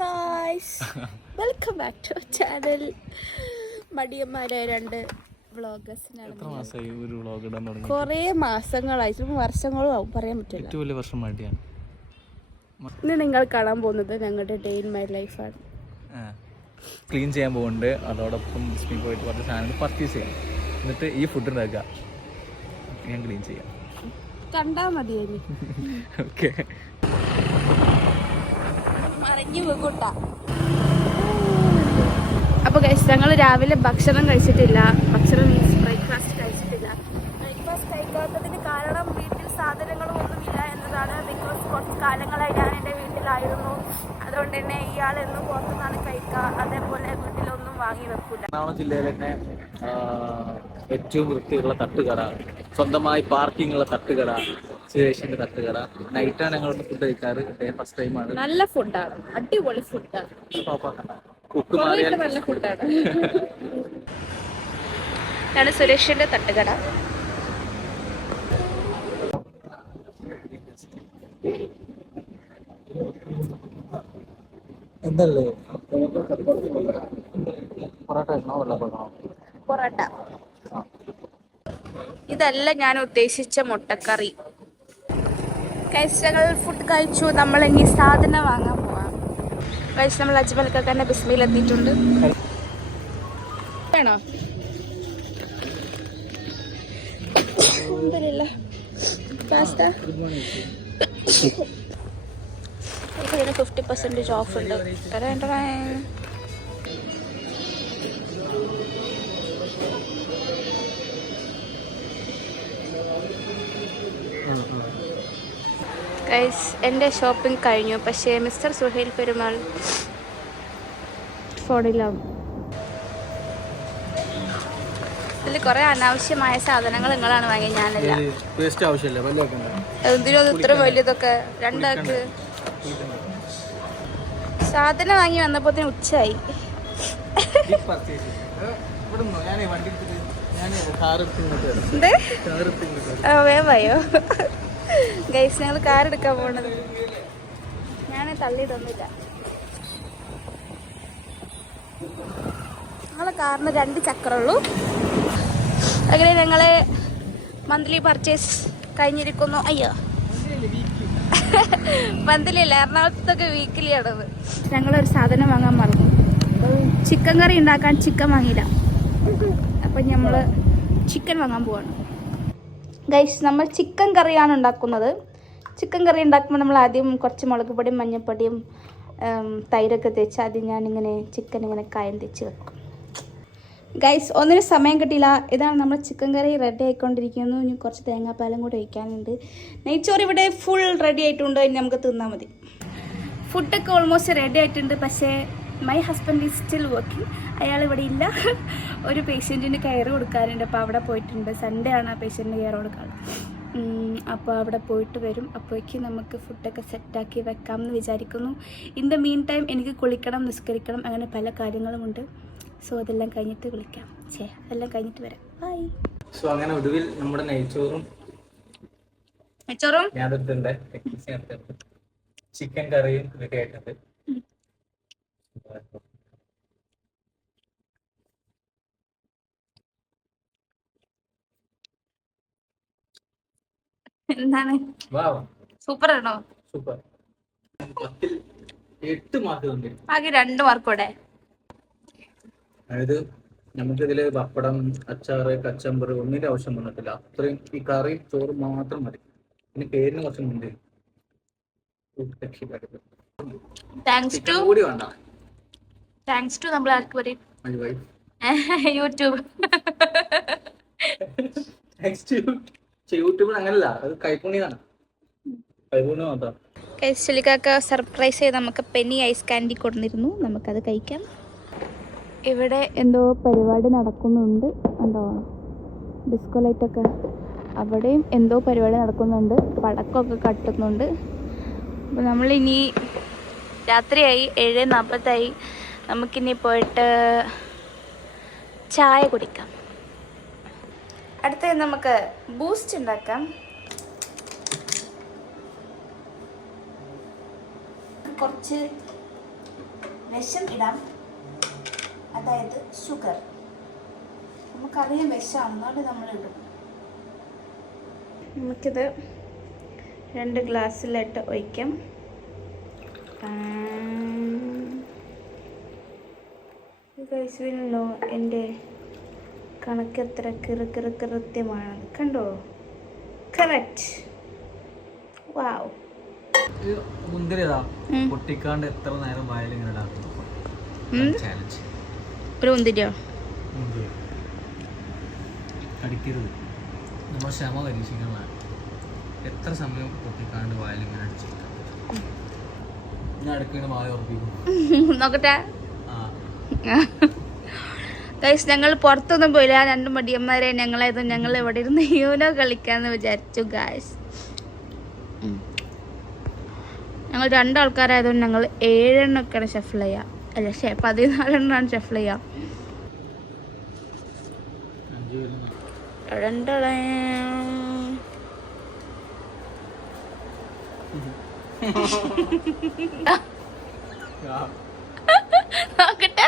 Guys welcome back to channel. മടിയന്മാരായ രണ്ട് വ്ളോഗേഴ്സിനാണ്. കുറേ മാസങ്ങളായി, ചിലപ്പോൾ വർഷങ്ങളും ആവും, പറയാൻ പറ്റില്ല. ഇന്ന് നിങ്ങൾ കാണാൻ പോകുന്നത് ഞങ്ങളുടെ ഡേ ഇൻ മൈ ലൈഫാണ്. ക്ലീൻ ചെയ്യാൻ പോകുന്നുണ്ട്. അതോടൊപ്പം പോയിട്ട് കുറച്ച് സാധനങ്ങൾ പർച്ചേസ് ചെയ്യാം. എന്നിട്ട് ഈ ഫുഡ് ഉണ്ടാക്കുക, ഞാൻ ക്ലീൻ ചെയ്യാം. കണ്ടാ മതി. ഓക്കെ, അപ്പോൾ ഗൈസ്, ഞങ്ങൾ രാവിലെ ഭക്ഷണം കഴിച്ചിട്ടില്ല. ഭക്ഷണം മീൻസ് ബ്രേക്ക്ഫാസ്റ്റ് കഴിച്ചിട്ടില്ല. ബ്രേക്ക്ഫാസ്റ്റ് കഴിക്കാത്തതിന് കാരണം വീട്ടിൽ സാധനങ്ങളും ഒന്നുമില്ല എന്നതാണ്. ബിക്കോസ് കുറച്ച് കാലങ്ങളായി ഞാൻ എൻ്റെ വീട്ടിലായിരുന്നു. അതുകൊണ്ട് തന്നെ ഇയാളെന്നും പുറത്തുനിന്നാണ് കഴിക്കുക. അതേപോലെ വീട്ടിലൊന്നും വാങ്ങി വെക്കില്ല. എറണാകുളം ജില്ലയിൽ തന്നെ ഏറ്റവും വൃത്തിയുള്ള തട്ടുകട, സ്വന്തമായി പാർക്കിംഗ് ഉള്ള തട്ടുകട, സുരേഷിന്റെ തട്ടുകട. നൈറ്റാണ് ഞങ്ങളുടെ ഫുഡ് കഴിക്കാറ്. ഫസ്റ്റ് ടൈമാണ്. നല്ല ഫുഡാണ്, അടിപൊളി ഫുഡാണ്. കുക്ക് മാറിയാൽ നല്ല ഫുഡാണ്. ഇതാണ് സുരേഷിന്റെ തട്ടുകട. എന്തല്ലേ പൊറോട്ട. ഇതല്ല ഞാൻ ഉദ്ദേശിച്ച മുട്ടക്കറി. ഞങ്ങൾ ഫുഡ് കഴിച്ചു. നമ്മൾ ഇനി സാധനം വാങ്ങാൻ പോവാം. കഴിച്ച് നമ്മൾ അജ്മലൊക്കെ തന്നെ ബിസ്മിയിൽ എത്തിയിട്ടുണ്ട്. വേണോ? പാസ്ത 50% ഓഫ് ഉണ്ട്. ഗൈസ്, എൻ്റെ ഷോപ്പിംഗ് കഴിഞ്ഞു. പക്ഷേ മിസ്റ്റർ സുഹൈൽ പെരുമാൾ ഫോണിലാവും. ഇതിൽ കുറേ അനാവശ്യമായ സാധനങ്ങൾ നിങ്ങളാണ് വാങ്ങിയത്, ഞാനല്ല. എന്തിനോ ഇത്ര വലിയതൊക്കെ രണ്ടാക്ക് സാധനം വാങ്ങി വന്നപ്പോഴത്തേന് ഉച്ചയായി. വേവായോ? ഗൈസ്, ഞങ്ങൾ കാർ എടുക്കാൻ പോണത്. ഞാൻ തള്ളിയിട്ടൊന്നുമില്ല. ഞങ്ങളെ കാറിന് 2 ചക്രമുള്ളൂ. അങ്ങനെ ഞങ്ങള് മന്ത്ലി പർച്ചേസ് കഴിഞ്ഞിരിക്കുന്നു. അയ്യോ, മന്ത്ലിയല്ല, എറണാകുളത്തൊക്കെ വീക്കിലി ആണത്. ഞങ്ങളൊരു സാധനം വാങ്ങാൻ മറന്നു. ചിക്കൻ കറി ഉണ്ടാക്കാൻ ചിക്കൻ വാങ്ങിയില്ല. അപ്പം നമ്മൾ ചിക്കൻ വാങ്ങാൻ പോവാണ്. ഗൈസ്, നമ്മൾ ചിക്കൻ കറിയാണ് ഉണ്ടാക്കുന്നത്. ചിക്കൻ കറി ഉണ്ടാക്കുമ്പോൾ നമ്മൾ ആദ്യം കുറച്ച് മുളക് പൊടിയും മഞ്ഞൾപ്പൊടിയും തൈരൊക്കെ തേച്ച് ആദ്യം ഞാനിങ്ങനെ ചിക്കൻ ഇങ്ങനെ കായം തേച്ച് വെക്കും. ഗൈസ്, ഒന്നിനും സമയം കിട്ടിയില്ല. ഇതാണ് നമ്മൾ ചിക്കൻ കറി റെഡി ആയിക്കൊണ്ടിരിക്കുന്നു. ഇനി കുറച്ച് തേങ്ങാപ്പാലും കൂടെ ഒഴിക്കാനുണ്ട്. നെയ്ച്ചോറ് ഇവിടെ ഫുൾ റെഡി ആയിട്ടുണ്ട്. ഇനി നമുക്ക് തിന്നാൽ മതി. ഫുഡൊക്കെ ഓൾമോസ്റ്റ് റെഡി ആയിട്ടുണ്ട്. പക്ഷേ my husband is still working. അയാൾ ഇവിടെ ഇല്ല. ഒരു പേഷ്യൻറ്റിന് കെയർ കൊടുക്കാറുണ്ട്. അപ്പോൾ അവിടെ പോയിട്ടുണ്ട്. സൺഡേ ആണ് ആ പേഷ്യൻറ്റിന് കെയർ കൊടുക്കാറ്. അപ്പോൾ അവിടെ പോയിട്ട് വരും. അപ്പോഴേക്ക് നമുക്ക് ഫുഡൊക്കെ സെറ്റാക്കി വെക്കാമെന്ന് വിചാരിക്കുന്നു. ഇൻ ദ മീൻ ടൈം എനിക്ക് കുളിക്കണം, നിസ്കരിക്കണം, അങ്ങനെ പല കാര്യങ്ങളുമുണ്ട്. സോ അതെല്ലാം കഴിഞ്ഞിട്ട് വിളിക്കാം. അതെല്ലാം കഴിഞ്ഞിട്ട് വരാം. ബൈ. സോ അങ്ങനെ ഒടുവിൽ നമ്മുടെ നെയ്ച്ചോറും ഞാൻ എടുത്തിട്ടുണ്ട്. ചിക്കൻ കറിയും ഇതൊക്കെ ആയിട്ടുണ്ട്. എന്താണ്? സൂപ്പർ ആണോ? സൂപ്പർ. 8 മാർക്ക് ഉണ്ട്. ആകെ 2 മാർക്കോടെ. അതായത് നമുക്കിതില് പപ്പടം, അച്ചാറ്, കച്ചമ്പർ ഒന്നിന്റെ ആവശ്യം വന്നിട്ടില്ല. അത്രയും ഈ കറി ചോറ് മാത്രം മതി. ഇനി പേരിന് കുറച്ച് മുന്നേ താങ്ക്സ് ടു നമ്മൾ ആർക്ക് പറയും? യൂട്യൂബ്. യൂട്യൂബിൽ അങ്ങനല്ല, അത് കൈപ്പുണ്യാണ്. കൈപ്പുണ്യം മാത്രം. കേശലിക്കാക്ക സർപ്രൈസ് ചെയ്ത് നമുക്ക് പെന്നി ഐസ് കാൻഡി കൊണ്ടുവന്നിരുന്നു. നമുക്കത് കഴിക്കാം. ഇവിടെ എന്തോ പരിപാടി നടക്കുന്നുണ്ട്. എന്തോ ഡിസ്കോ ലൈറ്റൊക്കെ, അവിടെയും എന്തോ പരിപാടി നടക്കുന്നുണ്ട്. പടക്കമൊക്കെ കട്ടുന്നുണ്ട്. അപ്പോൾ നമ്മളിനി രാത്രിയായി, 7:40 നമുക്കിനി പോയിട്ട് ചായ കുടിക്കാം. അടുത്തത് നമുക്ക് ബൂസ്റ്റ് ഉണ്ടാക്കാം. കുറച്ച് വിഷം ഇടാം, അതായത് ഷുഗർ. നമുക്കറിയാം വിഷമാണെന്നോണ്ട് നമ്മൾ ഇടും. നമുക്കിത് 2 ഗ്ലാസ്സിലായിട്ട് ഒഴിക്കാം. കഴിച്ചോ എൻ്റെ കണക്കെത്ര കൃത്യമാണ്, കണ്ടോ? കറക്റ്റ്. വാവ്. മുന്തിരിതാ പൊട്ടിക്കാണ്ട് എത്ര നേരം വായിൽ ഇങ്ങനെ ചാലഞ്ച്. ഒരു മുന്തിരിയോ? കടിക്കരുത്, നമ്മൾ ക്ഷമ പരീക്ഷിക്കണം. എത്ര സമയം പൊട്ടിക്കാണ്ട് വായിൽ ഇങ്ങനെ അടിച്ചിരിക്കാം. ഞാൻ അടുക്കുന്ന വായ ഉറപ്പിക്കും. നോക്കട്ടെ. ഗൈസ്, ഞങ്ങൾ പുറത്തൊന്നും പോയില്ല. 2 മടിയന്മാരെ ഞങ്ങൾ ഇവിടെ ഇരുന്ന് യൂനോ കളിക്കാന്ന് വിചാരിച്ചു ഗൈസ്. ഞങ്ങൾ 2 ആൾക്കാരായതുകൊണ്ട് ഞങ്ങൾ 7 എണ്ണമൊക്കെയാണ് ഷഫിൾ ചെയ്യുക. അല്ല 14 എണ്ണമാണ് ഷഫിൾ ചെയ്യുക. നോക്കട്ടെ,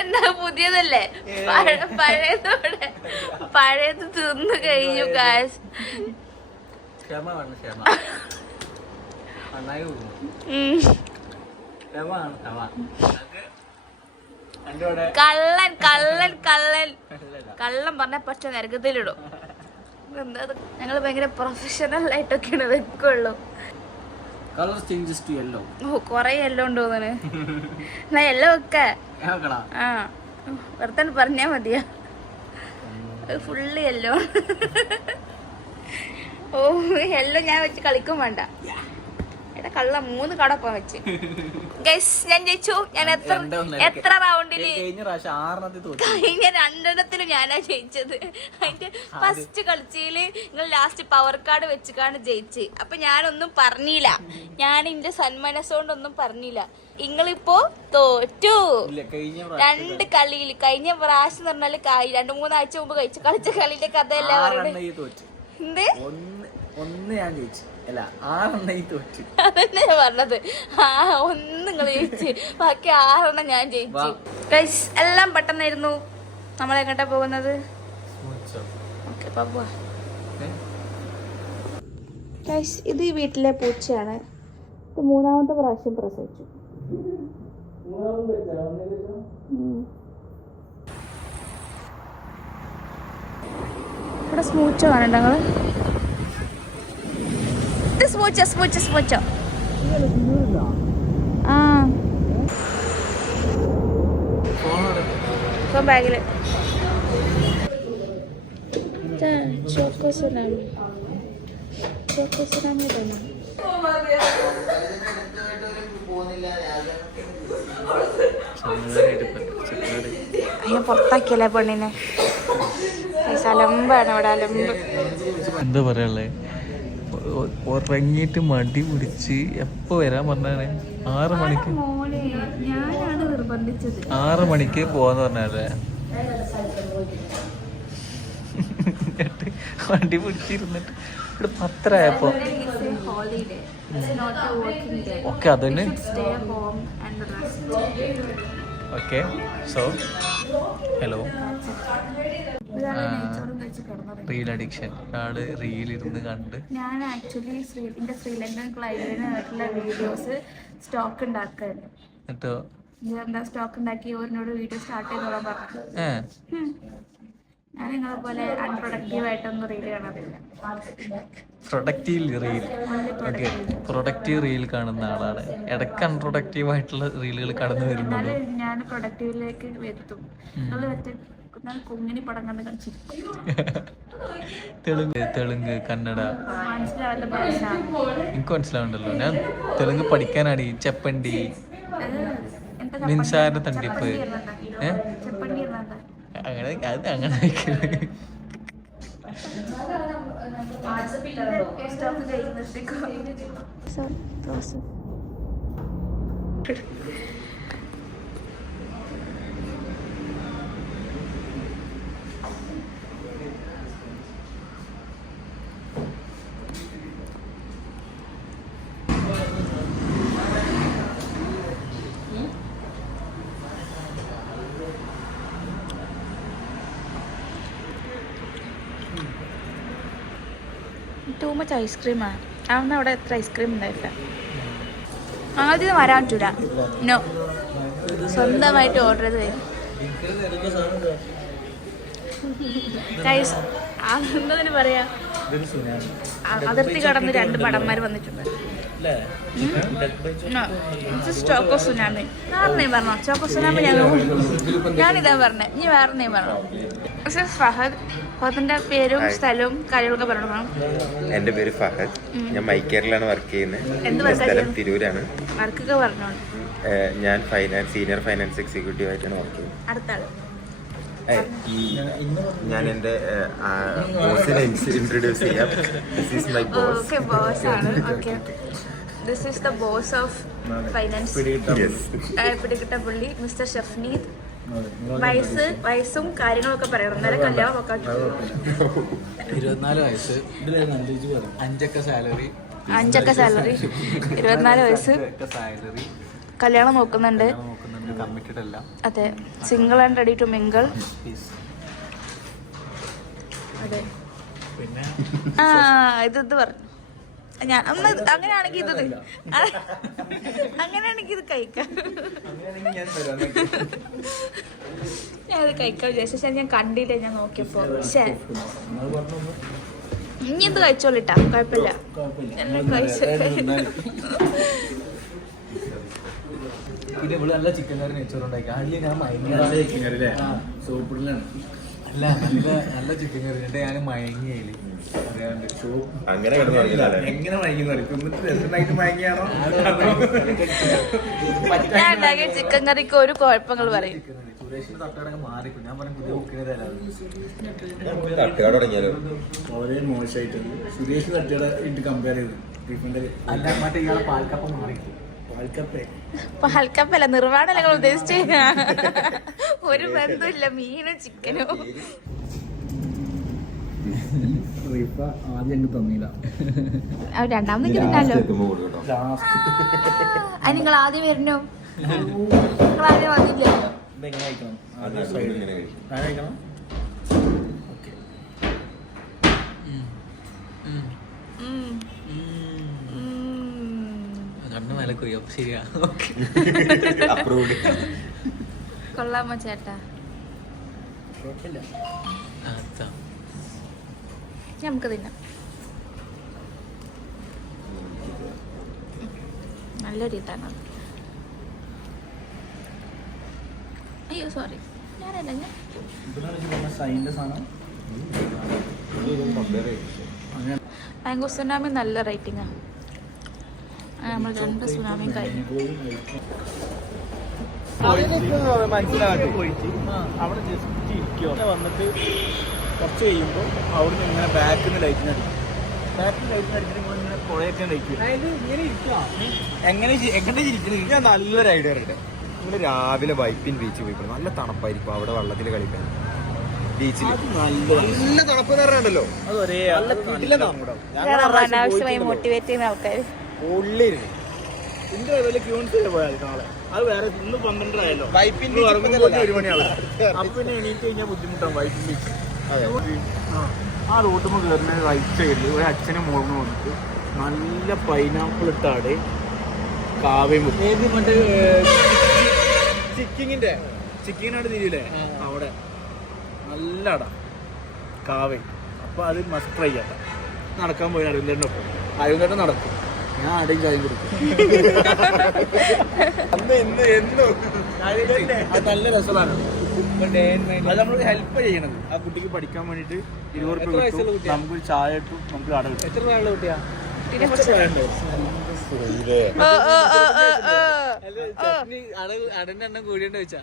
എന്താ പുതിയതല്ലേ? പഴയത് തിന്നു കഴിഞ്ഞു ഗൈസ്. കള്ളൻ കള്ളൻ കള്ളൻ കള്ളം പറഞ്ഞ പച്ച നരകത്തിലിടും. എന്താ, ഞങ്ങൾ ഭയങ്കര പ്രൊഫഷണൽ ആയിട്ടൊക്കെയാണ് വെക്കുള്ളൂ. കൊറേ യെല്ലോ ഉണ്ട് തോന്നണ്. എന്നാ യെല്ലോ വെക്ക. ആ, വെറുതെ പറഞ്ഞാ മതിയാ. Full yellow. ഓ, യെല്ലോ ഞാൻ വെച്ച് കളിക്കും വേണ്ട. എടാ കള്ള 3 കടപ്പം വെച്ച്. ഗൈസ്, ഞാൻ ജയിച്ചു. ഞാൻ എത്ര റൗണ്ടില്? കഴിഞ്ഞ 2 എണ്ണത്തിലും ഞാനാ ജയിച്ചത്. അതിന്റെ ഫസ്റ്റ് കളിച്ചതില് നിങ്ങൾ ലാസ്റ്റ് പവർ കാർഡ് വെച്ചുകാണ് ജയിച്ച്. അപ്പൊ ഞാനൊന്നും പറഞ്ഞില്ല. ഞാൻ എന്റെ സന്മനസ്സോണ്ടൊന്നും പറഞ്ഞില്ല. നിങ്ങളിപ്പോ തോറ്റു 2 കളിയിൽ. കഴിഞ്ഞ പ്രാവശ്യം എന്ന് പറഞ്ഞാല് 2-3 ആഴ്ച മുമ്പ് കളിച്ച കളിന്റെ കഥയല്ല പറയുന്നത്. എന്ത്? ഞാൻ ജയിച്ചു. അല്ല, 6 തോറ്റു. അതന്നെ പറഞ്ഞത്. 1 നിങ്ങൾ ജയിച്ച്, ബാക്കി 6 ഞാൻ ജയിച്ചു. ഗൈസ്, എല്ലാം പെട്ടെന്നായിരുന്നു. നമ്മൾ എങ്ങോട്ടാ പോകുന്നത്? ഓക്കെ, പോവാ. ഗൈസ്, ഇത് ഈ വീട്ടിലെ പൂച്ചയാണ്. ഇത് 3ാമത്തെ പ്രാവശ്യം പ്രസവിച്ചു. ഇവിടെ സ്മൂച്ച കാണണ്ട നിങ്ങള്? സ്മൂച്ച. ആ, ബാഗില് ചോക്കോ സുനാമി തോന്നുന്നു. അതിനെ പുറത്താക്കിയല്ലേ പെണ്ണിനെ. അലമ്പാണ് ഇവിടെ, അലമ്പ്. എന്താ പറയാ, ഉറങ്ങിയിട്ട് മടി പിടിച്ച് എപ്പോ വരാൻ പറഞ്ഞാണ്? 6 മണിക്ക്. ഞാനാണ് നിർബന്ധിച്ചത്. 6 മണിക്ക് പോവാന്ന് പറഞ്ഞാലേ വണ്ടി പിടിച്ചിരുന്നിട്ട് ഇവിടെ 10 ആയപ്പോ ഓക്കെ അതന്നെ. Okay, so hello. Reel addiction. ആള് റീലിരുന്ന് കണ്ട്. ഞാൻ ആക്ച്വലി എന്റെ ശ്രീലങ്കൻ ക്ലൈന്റിനായിട്ടുള്ള വീഡിയോസ് സ്റ്റോക്ക് ഉണ്ടാക്കുന്നുണ്ട്. എന്നിട്ടോ എന്താ സ്റ്റോക്ക് ഉണ്ടാക്കി ഓരോട് വീഡിയോ സ്റ്റാർട്ട് ചെയ്തോളാൻ പറഞ്ഞു. ഞാൻ നിങ്ങളെ പോലെ അൺപ്രൊഡക്റ്റീവ് ആയിട്ടൊന്നും റീൽ കാണാറില്ല. പ്രൊഡക്റ്റീവ് റീൽ കാണുന്ന ആളാണ്. ഇടയ്ക്ക് അൺപ്രൊഡക്റ്റീവ് ആയിട്ടുള്ള റീലുകൾ കടന്നു വരുന്നുണ്ട്. ഞാൻ പ്രൊഡക്റ്റീവിലേക്ക് എത്തും. കുങ്ങിനി പടം കണ്ട് കളിച്ചു. തെലുങ്ക് കന്നഡ എനിക്ക് മനസ്സിലാവുണ്ടല്ലോ. ഞാൻ തെലുങ്ക് പഠിക്കാനാണ്. ഈ ചെപ്പണ്ടി, മിൻസാര തണ്ടിപ്പ്, അങ്ങനെ അങ്ങനെ ടൂ മച്ച് ഐസ്ക്രീമാണ്. അന്ന് അവിടെ എത്ര ഐസ്ക്രീം ഉണ്ടായിട്ടില്ല. ആദ്യം വരാൻ പറ്റൂല. നോ, സ്വന്തമായിട്ട് ഓർഡർ ചെയ്ത് വരും. ഗൈസ്, അതെന്തതിന് പറയാ, അതിർത്തി കടന്ന് 2 പടന്മാർ വന്നിട്ടുണ്ട്. ചോക്കോ സുനാമി പറഞ്ഞോ? ചോക്കോ സുനാമി ഞാനിതാ പറഞ്ഞേ, ഇനി വേറെ നെയ്മ് പറഞ്ഞോ? ഫഹദ്. ഫഹദിന്റെ പേരും സ്ഥലവും കാര്യങ്ങളൊക്കെ പറയണം. എന്റെ പേര് ഫഹദ്, ഞാൻ മൈക്കേറിലാണ് വർക്ക് ചെയ്യുന്നത്. സ്ഥലം തിരൂരാണ്. വർക്കൊക്കെ പറഞ്ഞോ? ഞാൻ സീനിയർ ഫൈനാൻസ് എക്സിക്യൂട്ടീവ് ആയിട്ടാണ് വർക്ക് ചെയ്യുന്നത്. അടുത്താള് ഞാൻ എന്റെ ബോസിനെ ഇൻട്രൊഡ്യൂസ് ചെയ്യാം. This is my boss. Okay, boss ആണ്. Okay, this is the boss of finance. പിടികിട്ടപ്പള്ളി മിസ്റ്റർ ഷഫ്നീദ്. വയസ്സും കാര്യങ്ങളൊക്കെ പറയണം, എന്നാലും കല്യാണം നോക്കാൻ. 24 വയസ്സ്, 5 സാലറി, 24 വയസ്സ്, സാലറി, കല്യാണം നോക്കുന്നുണ്ട്. കമ്മിറ്റഡ് അല്ല. അതെ, single and ready to mingle. അതെ. പിന്നെ ഇത് പറഞ്ഞു ഞാൻ ഒന്ന്. അങ്ങനെയാണെങ്കിൽ ഇത് കഴിക്കാം. ഞാനത് കഴിക്കാൻ വിചാരിച്ചു, പക്ഷെ ഞാൻ കണ്ടില്ല. ഞാൻ നോക്കിയപ്പോ ഇനി എന്ത് കഴിച്ചോളിട്ടാ, കുഴപ്പമില്ല. പിന്നെ ഇവിടെ നല്ല ചിക്കൻ കറി നെച്ചോറുണ്ടാക്കി. ആദ്യം ഞാൻ ചിക്കൻ കറി സൂപ്പറിലാണ്. അല്ല, നല്ല ചിക്കൻ കറി എന്നിട്ട് ഞാൻ മയങ്ങിയില്ല. അങ്ങനെ എങ്ങനെ മയങ്ങി മയങ്ങിയാണോ? ഞാൻ ഉണ്ടാക്കിയ ചിക്കൻ കറിക്ക് ഒരു കുഴപ്പങ്ങൾ പറയും. സുരേഷിന്റെ തട്ടുകട മാറിക്കും. ഞാൻ പറഞ്ഞു പുതിയ കുക്കിനെ തട്ടുകട തുടങ്ങിയാലോ? വളരെ മോശമായിട്ടുണ്ട്. സുരേഷ് തട്ടുകട ഇട്ട് കമ്പയർ ചെയ്ത്. അല്ല, മറ്റേ ഇയാളെ പാൽക്കപ്പം മാറിക്കും. പാൽക്കപ്പല്ല, നിർവ്വാണല്ല നിങ്ങൾ ഉദ്ദേശിച്ച. ഒരു ബന്ധമില്ല മീനും ചിക്കനും. ആദ്യം തന്നില്ല, രണ്ടാമത് കിട്ടാലോ. അത് നിങ്ങൾ ആദ്യം വരണോ? നിങ്ങൾ ആദ്യം വന്നില്ലല്ലോ. ശരിയാ, കൊള്ളാമോ ചേട്ടാ? നമുക്ക് തിന്നാം. നല്ലൊരു ഇതാണ്. അയ്യോ സോറി, ഞാനല്ല. മാംഗോ സുനാമി നല്ല റേറ്റിംഗാ. നമ്മൾ 2 സുനാമിയും കഴിഞ്ഞു. മനസ്സിലാക്കി പോയിട്ട് അവിടെ ജസ്റ്റ് ഇരിക്കുക. വന്നിട്ട് കുറച്ച് കഴിയുമ്പോൾ അവിടുന്ന് ഇങ്ങനെ ബാക്കിൽ നിന്ന് ലൈറ്റിനടിക്കും. അടിച്ചിട്ട് ഇങ്ങനെ പുഴയൊക്കെ കഴിക്കും. ഇങ്ങനെ ഇരിക്കുക. എങ്ങനെ ഇരിക്കുന്നത്? ഞാൻ നല്ലൊരു ഐഡിയ ഉണ്ട്. നിങ്ങൾ രാവിലെ വൈപ്പിൻ ബീച്ച് പോയിക്കണം. നല്ല തണുപ്പായിരിക്കും അവിടെ വെള്ളത്തിൽ കളിക്കാൻ. ബീച്ചിൽ നല്ല തണുപ്പ് നിറയുണ്ടല്ലോ. അത് ഒരേ അനാവശ്യമായി മോട്ടിവേറ്റ് ചെയ്യുന്ന ആൾക്കാർ ഉള്ളിരുന്ന് ഇതിന്റെ വലിയ ക്യൂൺസ് പോയാൽ നാളെ. അത് വേറെ ഇന്ന് 12 ആയല്ലോ. വൈപ്പിൻ 1 മണിയാവും. അപ്പൊ പിന്നെ എണീറ്റ് കഴിഞ്ഞാൽ ബുദ്ധിമുട്ടാണ് വൈപ്പിൻ ബീച്ച്. ആ റോട്ടിൽ കയറുന്ന റൈറ്റ് സൈഡിൽ ഒരു അച്ഛനും മോളും വന്നിട്ട് നല്ല പൈനാപ്പിൾ ഇട്ടാട് കാവയും മറ്റേ ചിക്കിങ്ങിനായിട്ട് തിരിയില്ലേ അവിടെ നല്ല അട കാവയും. അപ്പൊ അത് മസ്റ്റ് ട്രൈ ചെയ്യാം. നടക്കാൻ പോയി അരവിന്ദന്റെ ഒപ്പം. അരവിന്ദന്റെ നടക്കും, ഞാൻ അടയും ചായം കൊടുക്കും. അത് നല്ല രസമാണ്. അത് നമ്മൾ ഹെൽപ്പ് ചെയ്യണത് ആ കുട്ടിക്ക് പഠിക്കാൻ വേണ്ടിട്ട് 20 രൂപ കിട്ടും. നമുക്കൊരു ചായ കിട്ടും, നമുക്ക് അട കിട്ടും. എത്ര രൂപ കുട്ടിയാ? അടന്റെ എണ്ണം കൂടിയുണ്ട് വെച്ചാ.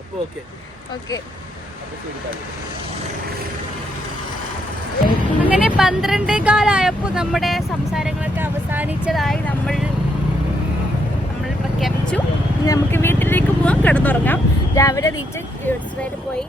അപ്പൊ ഓക്കെ. അങ്ങനെ 12:15 നമ്മുടെ സംസാരങ്ങളൊക്കെ അവസാനിച്ചതായി നമ്മൾ പ്രഖ്യാപിച്ചു. നമുക്ക് വീട്ടിലേക്ക് പോവാം, കിടന്നുറങ്ങാം. രാവിലെ നീച്ച് പോയി